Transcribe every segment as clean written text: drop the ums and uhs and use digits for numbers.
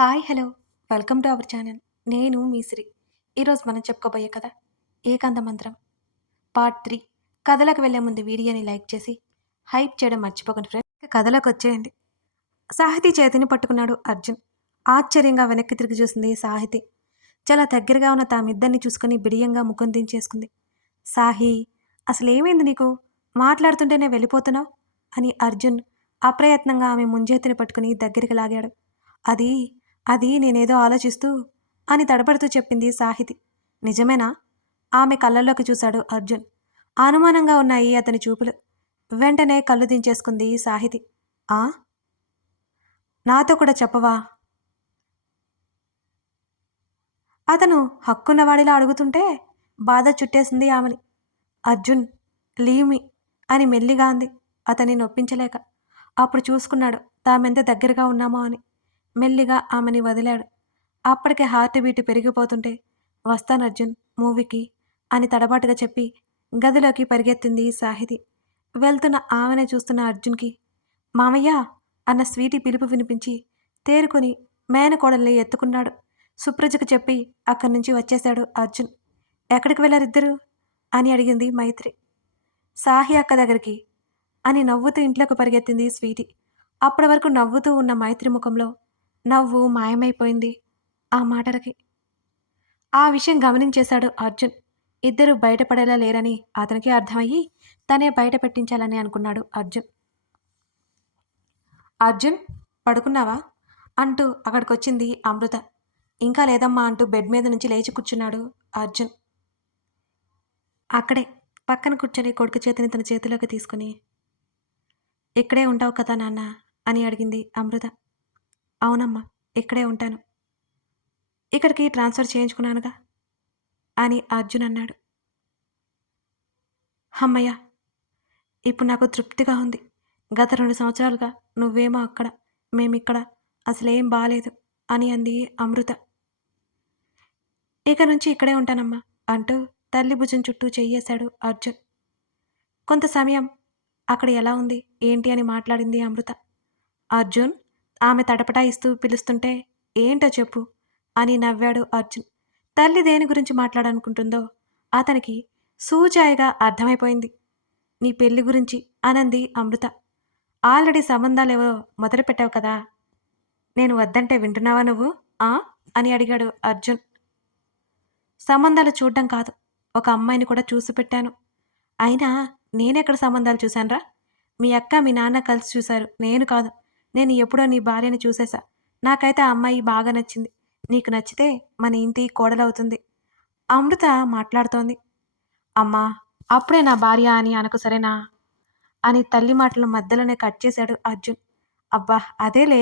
Hi hello welcome to our channel. నేను మీ శ్రీ. ఈరోజు మనం చెప్పుకోబోయే కథ ఏకాంత మంత్రం పార్ట్ 3. కథలకు వెళ్ళే ముందు వీడియోని లైక్ చేసి హైప్ చేయడం మర్చిపోకండి ఫ్రెండ్స్. ఇక కథలోకి వచ్చేయండి. సాహితీ చేతిని పట్టుకున్నాడు అర్జున్. ఆశ్చర్యంగా వెనక్కి తిరిగి చూసింది సాహితి. చాలా దగ్గరగా ఉన్న తామిద్దరిని చూసుకుని బిడియంగా ముఖం దించేసుకుంది. సాహి, అసలేమైంది నీకు? మాట్లాడుతుంటేనే వెళ్ళిపోతున్నావు అని అర్జున్ అప్రయత్నంగా ఆమె ముంజేతిని పట్టుకుని దగ్గరికి లాగాడు. అది అది నేనేదో ఆలోచిస్తూ అని తడబడుతూ చెప్పింది సాహితి. నిజమేనా? ఆమె కళ్ళల్లోకి చూశాడు అర్జున్. అనుమానంగా ఉన్నాయి అతని చూపులు. వెంటనే కళ్ళు దించేసుకుంది సాహితి. ఆ, నాతో కూడా చెప్పవా? అతను హక్కున్నవాడిలా అడుగుతుంటే బాధ చుట్టేసింది ఆమెని. అర్జున్, లీవ్ మీ అని మెల్లిగా అంది అతన్ని నొప్పించలేక. అప్పుడు చూసుకున్నాడు తామెంత దగ్గరగా ఉన్నామో అని. మెల్లిగా ఆమెని వదిలాడు. అప్పటికే హార్ట్ బీట్ పెరిగిపోతుంటే వస్తాను అర్జున్ మూవీకి అని తడబాటుగా చెప్పి గదిలోకి పరిగెత్తింది సాహితి. వెళ్తున్న ఆమెనే చూస్తున్న అర్జున్కి మామయ్య అన్న స్వీటీ పిలుపు వినిపించి తేరుకుని మేనకోడల్ని ఎత్తుకున్నాడు. సుప్రజకు చెప్పి అక్కడి నుంచి వచ్చేశాడు అర్జున్. ఎక్కడికి వెళ్ళారిద్దరు అని అడిగింది మైత్రి. సాహి అక్క దగ్గరికి అని నవ్వుతూ ఇంట్లోకి పరిగెత్తింది స్వీటీ. అప్పటి వరకు నవ్వుతూ ఉన్న మైత్రి ముఖంలో నవ్వు మాయమైపోయింది ఆ మాటలకి. ఆ విషయం గమనించేశాడు అర్జున్. ఇద్దరూ బయటపడేలా లేరని అతనికి అర్థమయ్యి తనే బయట పెట్టించాలని అనుకున్నాడు అర్జున్. అర్జున్, పడుకున్నావా అంటూ అక్కడికొచ్చింది అమృత. ఇంకా లేదమ్మా అంటూ బెడ్ మీద నుంచి లేచి కూర్చున్నాడు అర్జున్. అక్కడే పక్కన కూర్చొని కొడుకు చేతిని తన చేతిలోకి తీసుకుని ఇక్కడే ఉంటావు కదా నాన్న అని అడిగింది అమృత. అవునమ్మా, ఇక్కడే ఉంటాను. ఇక్కడికి ట్రాన్స్ఫర్ చేయించుకున్నానుగా అని అర్జున్ అన్నాడు. అమ్మయ్య, ఇప్పుడు నాకు తృప్తిగా ఉంది. గత 2 సంవత్సరాలుగా నువ్వేమో అక్కడ, మేమిక్కడ, అసలేం బాలేదు అని అంది అమృత. ఇక నుంచి ఇక్కడే ఉంటానమ్మా అంటూ తల్లి భుజం చుట్టూ చెయ్యేశాడు అర్జున్. కొంత సమయం అక్కడ ఎలా ఉంది ఏంటి అని మాట్లాడింది అమృత. అర్జున్ ఆమె తటపటాయిస్తూ పిలుస్తుంటే ఏంటో చెప్పు అని నవ్వాడు అర్జున్. తల్లి దేని గురించి మాట్లాడాలనుకుంటుందో అతనికి సూచాయిగా అర్థమైపోయింది. నీ పెళ్లి గురించి అనంది అమృత. ఆల్రెడీ సంబంధాలేవో మొదలుపెట్టావు కదా, నేను వద్దంటే వింటున్నావా నువ్వు ఆ అని అడిగాడు అర్జున్. సంబంధాలు చూడ్డం కాదు, ఒక అమ్మాయిని కూడా చూసి పెట్టాను. అయినా నేనెక్కడ సంబంధాలు చూశానురా? మీ అక్క మీ నాన్న కలిసి చూశారు, నేను కాదు. నేను ఎప్పుడో నీ భార్యని చూసేశా. నాకైతే ఆ అమ్మాయి బాగా నచ్చింది. నీకు నచ్చితే మన ఇంటి కోడలవుతుంది అమృత మాట్లాడుతోంది. అమ్మా, అప్పుడే నా భార్య అని అనకు సరేనా అని తల్లి మాటల మధ్యలోనే కట్ చేశాడు అర్జున్. అబ్బా అదేలే,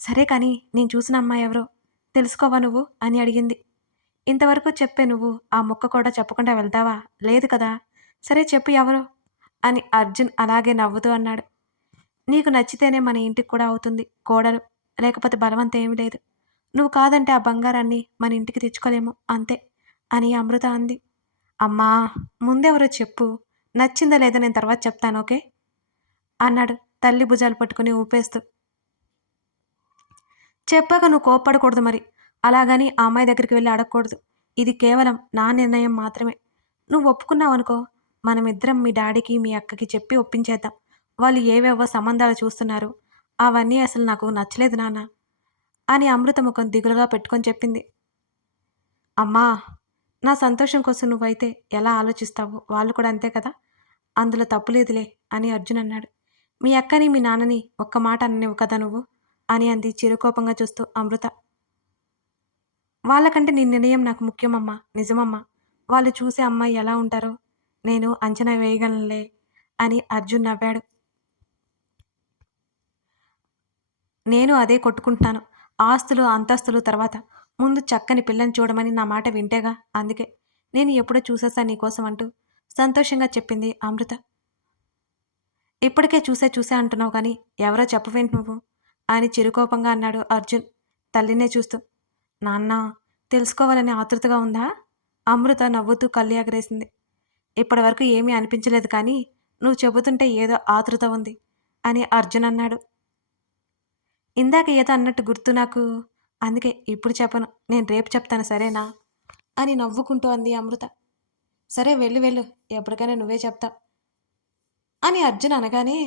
సరే కానీ నేను చూసిన అమ్మాయి ఎవరో తెలుసుకోవా నువ్వు అని అడిగింది. ఇంతవరకు చెప్పే నువ్వు ఆ ముక్క కూడా చెప్పకుండా వెళ్తావా? లేదు కదా, సరే చెప్పు ఎవరో అని అర్జున్ అలాగే నవ్వుతూ అన్నాడు. నీకు నచ్చితేనే మన ఇంటికి కూడా అవుతుంది కోడలు, లేకపోతే బలవంతం ఏమీ లేదు. నువ్వు కాదంటే ఆ బంగారాన్ని మన ఇంటికి తెచ్చుకోలేము అంతే అని అమృత అంది. అమ్మా, ముందెవరో చెప్పు, నచ్చిందా లేదా నేను తర్వాత చెప్తాను ఓకే అన్నాడు తల్లి భుజాలు పట్టుకుని ఊపేస్తూ. చెప్పాక నువ్వు కోప్పడకూడదు మరి, అలాగని ఆ అమ్మాయి దగ్గరికి వెళ్ళి అడగకూడదు. ఇది కేవలం నా నిర్ణయం మాత్రమే. నువ్వు ఒప్పుకున్నావనుకో, మనమిద్దరం మీ డాడీకి మీ అక్కకి చెప్పి ఒప్పించేద్దాం. వాళ్ళు ఏవేవో సంబంధాలు చూస్తున్నారు, అవన్నీ అసలు నాకు నచ్చలేదు నాన్న అని అమృత ముఖం దిగులుగా పెట్టుకొని చెప్పింది. అమ్మా, నా సంతోషం కోసం నువ్వైతే ఎలా ఆలోచిస్తావో వాళ్ళు కూడా అంతే కదా, అందులో తప్పులేదులే అని అర్జున్ అన్నాడు. మీ అక్కని మీ నాన్నని ఒక్క మాట అననివ్వు కదా నువ్వు అని అంది చిరుకోపంగా చూస్తూ అమృత. వాళ్ళకంటే నీ నిర్ణయం నాకు ముఖ్యమమ్మా, నిజమమ్మా. వాళ్ళు చూసే అమ్మాయి ఎలా ఉంటారో నేను అంచనా వేయగలనులే అని అర్జున్ నవ్వాడు. నేను అదే కొట్టుకుంటున్నాను. ఆస్తులు అంతస్తులు తర్వాత, ముందు చక్కని పిల్లని చూడమని నా మాట వింటేగా, అందుకే నేను ఎప్పుడో చూసేసా నీకోసం అంటూ సంతోషంగా చెప్పింది అమృత. ఇప్పటికే చూసే అంటున్నావు కానీ ఎవరో చెప్పవేంటి నువ్వు అని చిరుకోపంగా అన్నాడు అర్జున్ తల్లినే చూస్తూ. నాన్న, తెలుసుకోవాలని ఆతృతగా ఉందా? అమృత నవ్వుతూ కళ్ళు ఎగరేసింది. ఇప్పటి వరకు ఏమీ అనిపించలేదు కానీ నువ్వు చెబుతుంటే ఏదో ఆతృత ఉంది అని అర్జున్ అన్నాడు. ఇందాక ఏదో అన్నట్టు గుర్తు నాకు అందుకే ఇప్పుడు చెప్పను, నేను రేపు చెప్తాను సరేనా అని నవ్వుకుంటూ అంది అమృత. సరే వెళ్ళు వెళ్ళు, ఎప్పటికైనా నువ్వే చెప్తావు అని అర్జున్ అనగానే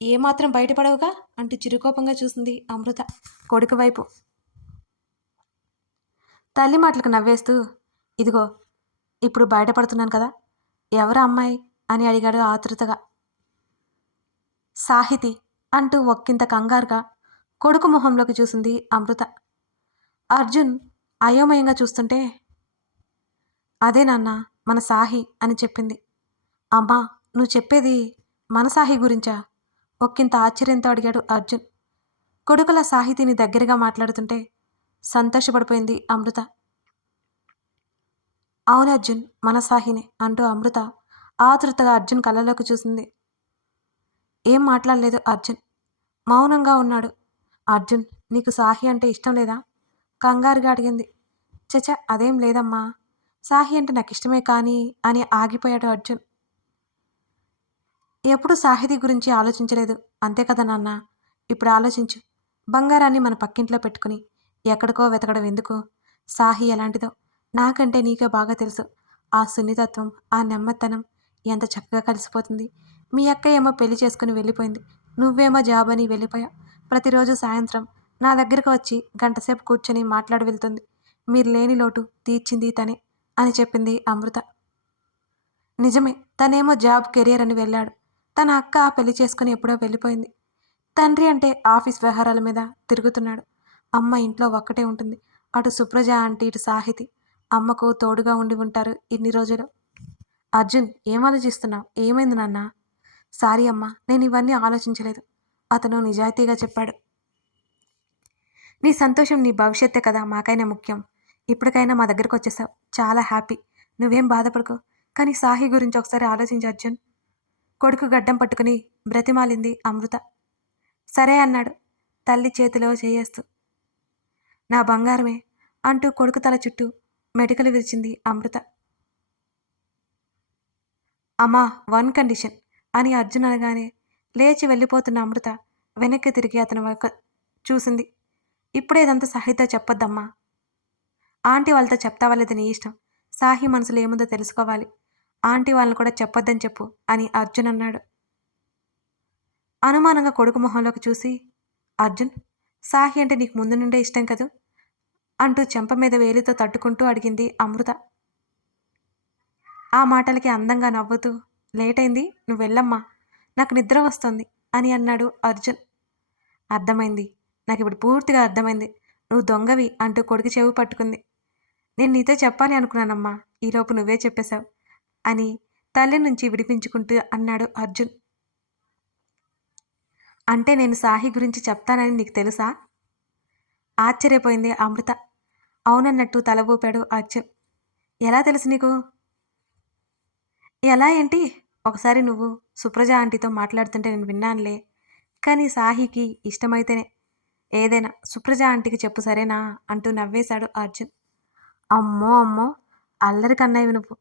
ఏమాత్రం బయటపడవుగా అంటూ చిరుకోపంగా చూసింది అమృత కొడుకు వైపు. తల్లి మాటలకు నవ్వేస్తూ, ఇదిగో ఇప్పుడు బయటపడుతున్నాను కదా, ఎవరు అమ్మాయి అని అడిగాడు ఆతృతగా. సాహితి అంటూ ఒక్కింత కంగారుగా కొడుకు మొహంలోకి చూసింది అమృత. అర్జున్ అయోమయంగా చూస్తుంటే, అదే నాన్న మన సాహి అని చెప్పింది. అమ్మా, నువ్వు చెప్పేది మన సాహి గురించా? ఒక్కింత ఆశ్చర్యంతో అడిగాడు అర్జున్. కొడుకుల సాహితీని దగ్గరగా మాట్లాడుతుంటే సంతోషపడిపోయింది అమృత. అవును అర్జున్, మన సాహినే అంటూ అమృత ఆతృతగా అర్జున్ కళ్ళలోకి చూసింది. ఏం మాట్లాడలేదు అర్జున్, మౌనంగా ఉన్నాడు. అర్జున్, నీకు సాహి అంటే ఇష్టం లేదా కంగారుగా అడిగింది. చచ అదేం లేదమ్మా, సాహి అంటే నాకు ఇష్టమే కానీ అని ఆగిపోయాడు అర్జున్. ఎప్పుడు సాహితీ గురించి ఆలోచించలేదు, అంతే కదా నాన్న. ఇప్పుడు ఆలోచించు, బంగారాన్ని మన పక్కింట్లో పెట్టుకుని ఎక్కడికో వెతకడం ఎందుకు? సాహి ఎలాంటిదో నాకంటే నీకే బాగా తెలుసు. ఆ సున్నితత్వం, ఆ నెమ్మదితనం ఎంత చక్కగా కలిసిపోతుంది. మీ అక్క ఏమో పెళ్లి చేసుకుని వెళ్ళిపోయింది, నువ్వేమో జాబ్ అని వెళ్ళిపోయావు. ప్రతిరోజు సాయంత్రం నా దగ్గరకు వచ్చి గంటసేపు కూర్చొని మాట్లాడి వెళ్తుంది. మీరు లేని లోటు తీర్చింది తనే అని చెప్పింది అమృత. నిజమే, తనేమో జాబ్ కెరియర్ అని వెళ్ళాడు. తన అక్క పెళ్లి చేసుకుని ఎప్పుడో వెళ్ళిపోయింది. తండ్రి అంటే ఆఫీస్ వ్యవహారాల మీద తిరుగుతున్నాడు. అమ్మ ఇంట్లో ఒక్కటే ఉంటుంది. అటు సుప్రజ ఆంటీ, ఇటు సాహితి అమ్మకు తోడుగా ఉండి ఉంటారు ఇన్ని రోజులు. అర్జున్, ఏం ఆలోచిస్తున్నావు? ఏమైంది నాన్న? సారీ అమ్మా, నేను ఇవన్నీ ఆలోచించలేదు, అతను నిజాయితీగా చెప్పాడు. నీ సంతోషం, నీ భవిష్యత్తే కదా మాకైనా ముఖ్యం. ఇప్పటికైనా మా దగ్గరకు వచ్చేసావు, చాలా హ్యాపీ. నువ్వేం బాధపడుకో. కానీ సాహి గురించి ఒకసారి ఆలోచించు అర్జున్. కొడుకు గడ్డం పట్టుకుని బ్రతిమాలింది అమృత. సరే అన్నాడు తల్లి చేతిలో చేయేస్తూ. నా బంగారమే అంటూ కొడుకు తల చుట్టూ మెటికలు విరిచింది అమృత. అమ్మా, వన్ కండిషన్ అని అర్జున్ అనగానే లేచి వెళ్ళిపోతున్న అమృత వెనక్కి తిరిగి అతని వైపు చూసింది. ఇప్పుడే ఇదంతా సాహితో చెప్పొద్దమ్మా. ఆంటీ వాళ్ళతో చెప్తావా లేదా నీ ఇష్టం. సాహి మనసులో ఏముందో తెలుసుకోవాలి. ఆంటీ వాళ్ళని కూడా చెప్పొద్దని చెప్పు అని అర్జున్ అన్నాడు. అనుమానంగా కొడుకు మొహంలోకి చూసి, అర్జున్, సాహి అంటే నీకు ముందు నుండే ఇష్టం కదూ అంటూ చెంప మీద వేలితో తట్టుకుంటూ అడిగింది అమృత. ఆ మాటలకి అందంగా నవ్వుతూ, లేటైంది, నువ్వు వెళ్ళమ్మా, నాకు నిద్ర వస్తుంది అని అన్నాడు అర్జున్. అర్థమైంది, నాకు ఇప్పుడు పూర్తిగా అర్థమైంది, నువ్వు దొంగవి అంటూ కొడుకు చెవి పట్టుకుంది. నేను నీతో చెప్పాలి అనుకున్నానమ్మా, ఈలోపు నువ్వే చెప్పేశావు అని తల్లి నుంచి విడిపించుకుంటూ అన్నాడు అర్జున్. అంటే నేను సాహి గురించి చెప్తానని నీకు తెలుసా? ఆశ్చర్యపోయింది అమృత. అవునన్నట్టు తల ఊపాడు అర్జున్. ఎలా తెలుసు నీకు? ఎలా ఏంటి? ఒకసారి నువ్వు సుప్రజ ఆంటీతో మాట్లాడుతుంటే నేను విన్నానులే. కానీ సాహికి ఇష్టమైతేనే ఏదైనా సుప్రజ ఆంటీకి చెప్పు సరేనా అంటూ నవ్వేశాడు అర్జున్. అమ్మో అమ్మో, అల్లరి కన్నయ్యవి నువ్వు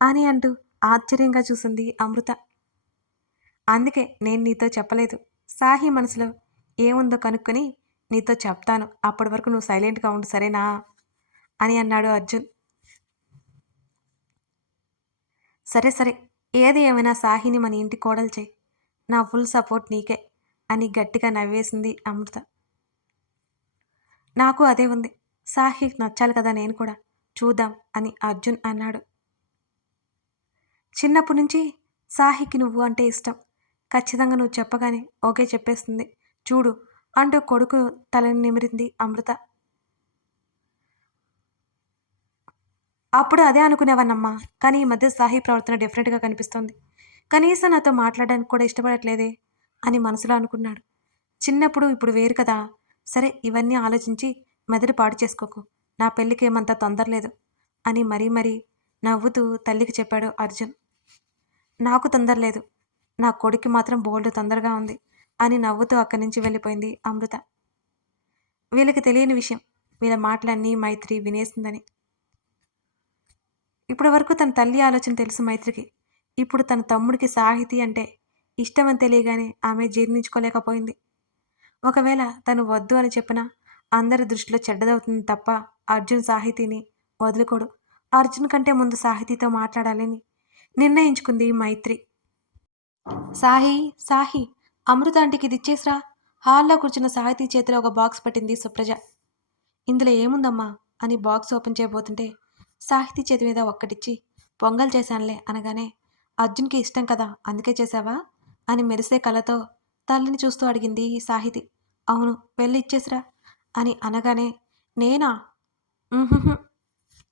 అని అంటూ ఆశ్చర్యంగా చూసింది అమృత. అందుకే నేను నీతో చెప్పలేదు. సాహి మనసులో ఏముందో కనుక్కొని నీతో చెప్తాను, అప్పటి వరకు నువ్వు సైలెంట్గా ఉండు సరేనా అని అన్నాడు అర్జున్. సరే సరే, ఏది ఏమైనా సాహిని మన ఇంటి కోడలు చేయి, నా ఫుల్ సపోర్ట్ నీకే అని గట్టిగా నవ్వేసింది అమృత. నాకు అదే ఉంది, సాహికి నచ్చాలి కదా నేను కూడా, చూద్దాం అని అర్జున్ అన్నాడు. చిన్నప్పటి నుంచి సాహికి నువ్వు అంటే ఇష్టం, ఖచ్చితంగా నువ్వు చెప్పగానే ఓకే చెప్పేస్తుంది చూడు అంటూ కొడుకు తలని నిమిరింది అమృత. అప్పుడు అదే అనుకునేవాన్నమ్మా, కానీ ఈ మధ్య సాహి ప్రవర్తన డిఫరెంట్గా కనిపిస్తోంది. కనీసం నాతో మాట్లాడడానికి కూడా ఇష్టపడట్లేదే అని మనసులో అనుకున్నాడు. చిన్నప్పుడు ఇప్పుడు వేరు కదా. సరే ఇవన్నీ ఆలోచించి మెదడు పాడు చేసుకోకు, నా పెళ్ళికి ఏమంత తొందర లేదు అని మరీ మరీ నవ్వుతూ తల్లికి చెప్పాడు అర్జున్. నాకు తొందర లేదు, నా కొడుక్కి మాత్రం బోల్డ్ తొందరగా ఉంది అని నవ్వుతూ అక్కడి నుంచి వెళ్ళిపోయింది అమృత. వీళ్ళకి తెలియని విషయం, వీళ్ళ మాటలన్నీ మైత్రి వినేసిందని. ఇప్పటి వరకు తన తల్లి ఆలోచన తెలుసు మైత్రికి. ఇప్పుడు తన తమ్ముడికి సాహితీ అంటే ఇష్టమని తెలియగానే ఆమె జీర్ణించుకోలేకపోయింది. ఒకవేళ తను వద్దు అని చెప్పినా అందరి దృష్టిలో చెడ్డదవుతుంది తప్ప అర్జున్ సాహితీని వదులుకోడు. అర్జున్ కంటే ముందు సాహితీతో మాట్లాడాలని నిర్ణయించుకుంది మైత్రి. సాహి, సాహి, అమృత ఆంటీకి ఇది ఇచ్చేసిరా. హాల్లో కూర్చున్న సాహితీ చేతిలో ఒక బాక్స్ పట్టింది సుప్రజ. ఇందులో ఏముందమ్మా అని బాక్స్ ఓపెన్ చేయబోతుంటే సాహితీ చేతి మీద ఒక్కటిచ్చి పొంగల్ చేశానులే అనగానే, అర్జున్కి ఇష్టం కదా అందుకే చేశావా అని మెరిసే కళ్ళతో తల్లిని చూస్తూ అడిగింది సాహితి. అవును, వెళ్ళి ఇచ్చేసిరా అని అనగానే, నేనా? "ఉహుహు,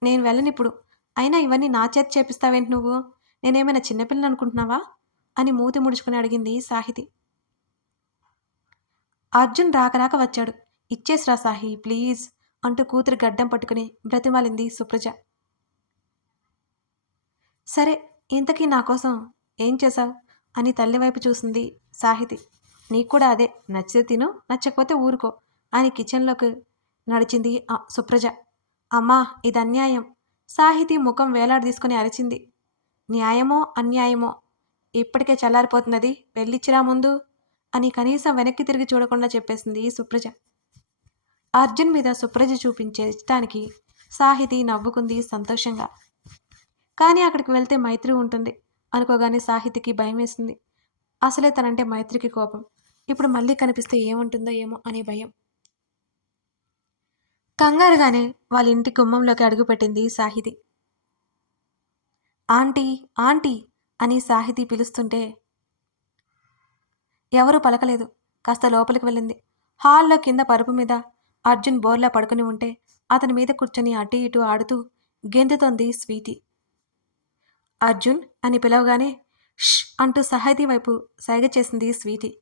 నేను వెళ్ళనిప్పుడు. అయినా ఇవన్నీ నా చేత చేపిస్తావేంటి నువ్వు? నేనేమైనా చిన్నపిల్లని అనుకుంటున్నావా అని మూతి ముడుచుకుని అడిగింది సాహితి. అర్జున్ రాక రాక వచ్చాడు. ఇచ్చేసిరా సాహి ప్లీజ్ అంటూ కూతురి గడ్డం పట్టుకుని బ్రతిమాలింది సుప్రజ. సరే, ఇంతకీ నా కోసం ఏం చేశావు అని తల్లివైపు చూసింది సాహితి. నీకు కూడా అదే, నచ్చితే తిను, నచ్చకపోతే ఊరుకో అని కిచెన్లోకి నడిచింది సుప్రజ. అమ్మా, ఇది అన్యాయం. సాహితి ముఖం వేలాడదీసుకుని అరిచింది. న్యాయమో అన్యాయమో ఇప్పటికే చల్లారిపోతున్నది, వెళ్ళిచ్చిరా ముందు అని కనీసం వెనక్కి తిరిగి చూడకుండా చెప్పేసింది సుప్రజ. అర్జున్ మీద సుప్రజ చూపించే ఇష్టానికి సాహితి నవ్వుకుంది సంతోషంగా. కానీ అక్కడికి వెళ్తే మైత్రి ఉంటుంది అనుకోగానే సాహితికి భయం వేసింది. అసలే తనంటే మైత్రికి కోపం. ఇప్పుడు మళ్ళీ కనిపిస్తే ఏముంటుందో ఏమో అనే భయం. కంగారుగానే వాళ్ళ ఇంటి గుమ్మంలోకి అడుగుపెట్టింది సాహితి. ఆంటీ, ఆంటీ అని సాహితి పిలుస్తుంటే ఎవరూ పలకలేదు. కాస్త లోపలికి వెళ్ళింది. హాల్లో కింద పరుపు మీద అర్జున్ బోర్లా పడుకుని ఉంటే అతని మీద కూర్చొని అటు ఇటు ఆడుతూ గెంతుతోంది స్వీటీ. అర్జున్ అని పిలవగానే ష్ అంటూ సాహితీ వైపు సైగ చేసింది స్వీటీ.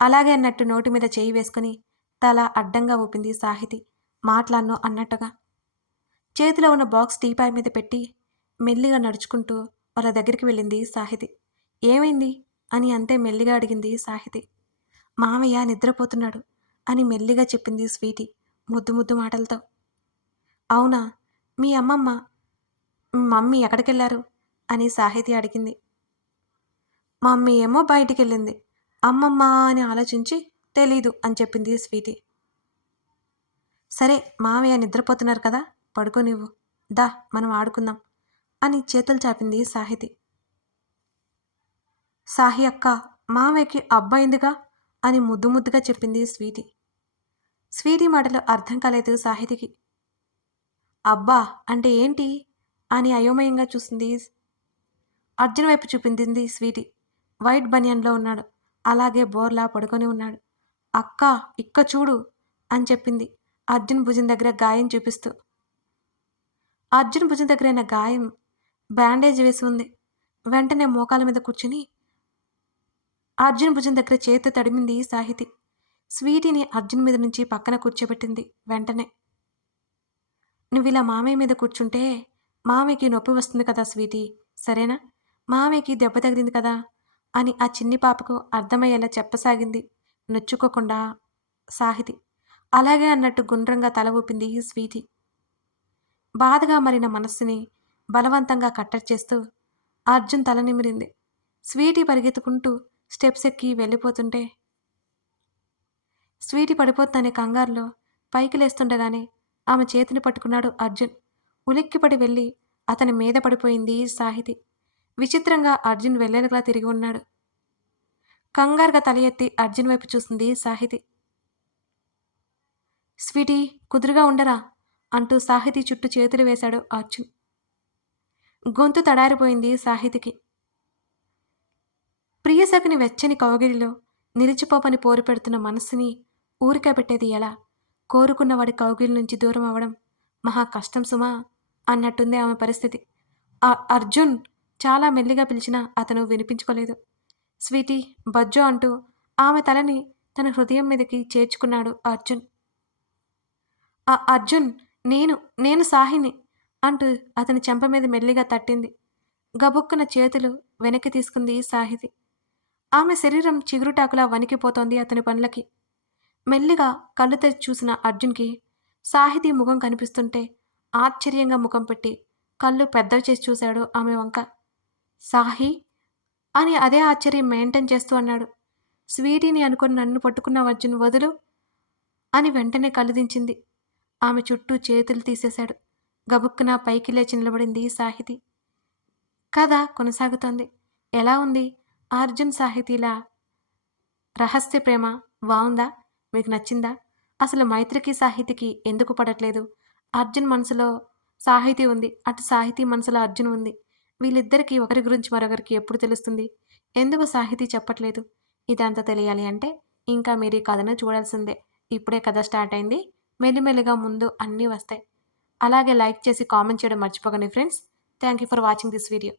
అలాగే అన్నట్టు నోటి మీద చేయి వేసుకుని తల అడ్డంగా ఊపింది సాహితి, మాట్లాడను అన్నట్టుగా. చేతిలో ఉన్న బాక్స్ టీపాయ్ మీద పెట్టి మెల్లిగా నడుచుకుంటూ వాళ్ళ దగ్గరికి వెళ్ళింది సాహితి. ఏమైంది అని అంతే మెల్లిగా అడిగింది సాహితి. మామయ్య నిద్రపోతున్నాడు అని మెల్లిగా చెప్పింది స్వీటీ ముద్దు ముద్దు మాటలతో. అవునా, మీ అమ్మమ్మ మమ్మీ ఎక్కడికెళ్ళారు అని సాహితి అడిగింది. మమ్మీ ఏమో బయటికెళ్ళింది, అమ్మమ్మ అని ఆలోచించి తెలీదు అని చెప్పింది స్వీటీ. సరే, మామయ్య నిద్రపోతున్నారు కదా, పడుకో నువ్వు, దా మనం ఆడుకుందాం అని చేతులు చాపింది సాహితి. సాహి అక్క, మామయ్యకి అబ్బాయిందిగా అని ముద్దు ముద్దుగా చెప్పింది స్వీటీ. స్వీటీ మాటలు అర్థం కాలేదు సాహితికి. అబ్బా అంటే ఏంటి అని అయోమయంగా చూసింది. అర్జున్ వైపు చూపించింది స్వీటీ. వైట్ బనియన్లో ఉన్నాడు, అలాగే బోర్లా పడుకొని ఉన్నాడు. అక్క ఇక్క చూడు అని చెప్పింది అర్జున్ భుజం దగ్గర గాయం చూపిస్తూ. అర్జున్ భుజం దగ్గరైన గాయం బ్యాండేజ్ వేసి ఉంది. వెంటనే మోకాల మీద కూర్చుని అర్జున్ భుజం దగ్గర చేతితో తడిమింది సాహితి. స్వీటీని అర్జున్ మీద నుంచి పక్కన కూర్చోబెట్టింది. వెంటనే, నువ్విలా మామయ్య మీద కూర్చుంటే మామయ్యకి నొప్పి వస్తుంది కదా స్వీటీ, సరేనా? మామయ్యకి దెబ్బ తగిలింది కదా అని ఆ చిన్ని పాపకు అర్థమయ్యేలా చెప్పసాగింది నొచ్చుకోకుండా సాహితి. అలాగే అన్నట్టు గుండ్రంగా తల ఊపింది స్వీటీ. బాధగా మరిన మనస్సుని బలవంతంగా కట్టడి చేస్తూ అర్జున్ తల నిమిరింది. స్వీటీ పరిగెత్తుకుంటూ స్టెప్స్ ఎక్కి వెళ్ళిపోతుంటే స్వీటీ పడిపోతుందనే కంగారులో పైకి లేస్తుండగానే ఆమె చేతిని పట్టుకున్నాడు అర్జున్. ఉలిక్కిపడి వెళ్ళి అతని మీద పడిపోయింది సాహితి. విచిత్రంగా అర్జున్ వెళ్ళేలా తిరిగి ఉన్నాడు. కంగారుగా తల ఎత్తి అర్జున్ వైపు చూసింది సాహితి. స్వీటీ, కుదురుగా ఉండరా అంటూ సాహితి చుట్టూ చేతులు వేశాడు అర్జున్. గొంతు తడారిపోయింది సాహితికి. ప్రియసఖిని వెచ్చని కౌగిలిలో నిలిచిపోపని పోరు పెడుతున్న మనస్సుని ఊరిక పెట్టేది ఎలా? కోరుకున్నవాడి కౌగిలి నుంచి దూరం అవ్వడం మహా కష్టం సుమా అన్నట్టుంది ఆమె పరిస్థితి. అర్జున్ చాలా మెల్లిగా పిలిచినా అతను వినిపించుకోలేదు. స్వీటీ, బజ్జో అంటూ ఆమె తలని తన హృదయం మీదకి చేర్చుకున్నాడు అర్జున్. అర్జున్, నేను సాహిని అంటూ అతని చెంప మీద మెల్లిగా తట్టింది. గబుక్కున చేతులు వెనక్కి తీసుకుంది సాహితి. ఆమె శరీరం చిగురుటాకులా వణికిపోతోంది అతని పనులకి. మెల్లిగా కళ్ళు తెరిచి చూసిన అర్జున్కి సాహితీ ముఖం కనిపిస్తుంటే ఆశ్చర్యంగా ముఖం పెట్టి కళ్ళు పెద్దవి చేసి చూశాడు ఆమె వంక. సాహి అని అదే ఆశ్చర్యం మెయింటైన్ చేస్తూ అన్నాడు. స్వీటీని అనుకుని నన్ను పట్టుకున్న అర్జున్ వదులు అని వెంటనే కళ్ళు దించింది. ఆమె చుట్టూ చేతులు తీసేశాడు. గబుక్కున పైకి లేచి నిలబడింది సాహితి. కథ కొనసాగుతోంది. ఎలా ఉంది అర్జున్ సాహితీల రహస్య ప్రేమ? బావుందా? మీకు నచ్చిందా? అసలు మైత్రికి, సాహితికి ఎందుకు పడట్లేదు? అర్జున్ మనసులో సాహితి ఉంది. అటు సాహితీ మనసులో అర్జున్ ఉంది. వీళ్ళిద్దరికీ ఒకరి గురించి మరొకరికి ఎప్పుడు తెలుస్తుంది? ఎందుకు సాహితీ చెప్పట్లేదు? ఇదంతా తెలియాలి అంటే ఇంకా మీరు ఈ కథను చూడాల్సిందే. ఇప్పుడే కథ స్టార్ట్ అయింది. మెల్లిమెల్లిగా ముందు అన్నీ వస్తాయి. అలాగే లైక్ చేసి కామెంట్ చేయడం మర్చిపోకండి friends. Thank you for watching this video.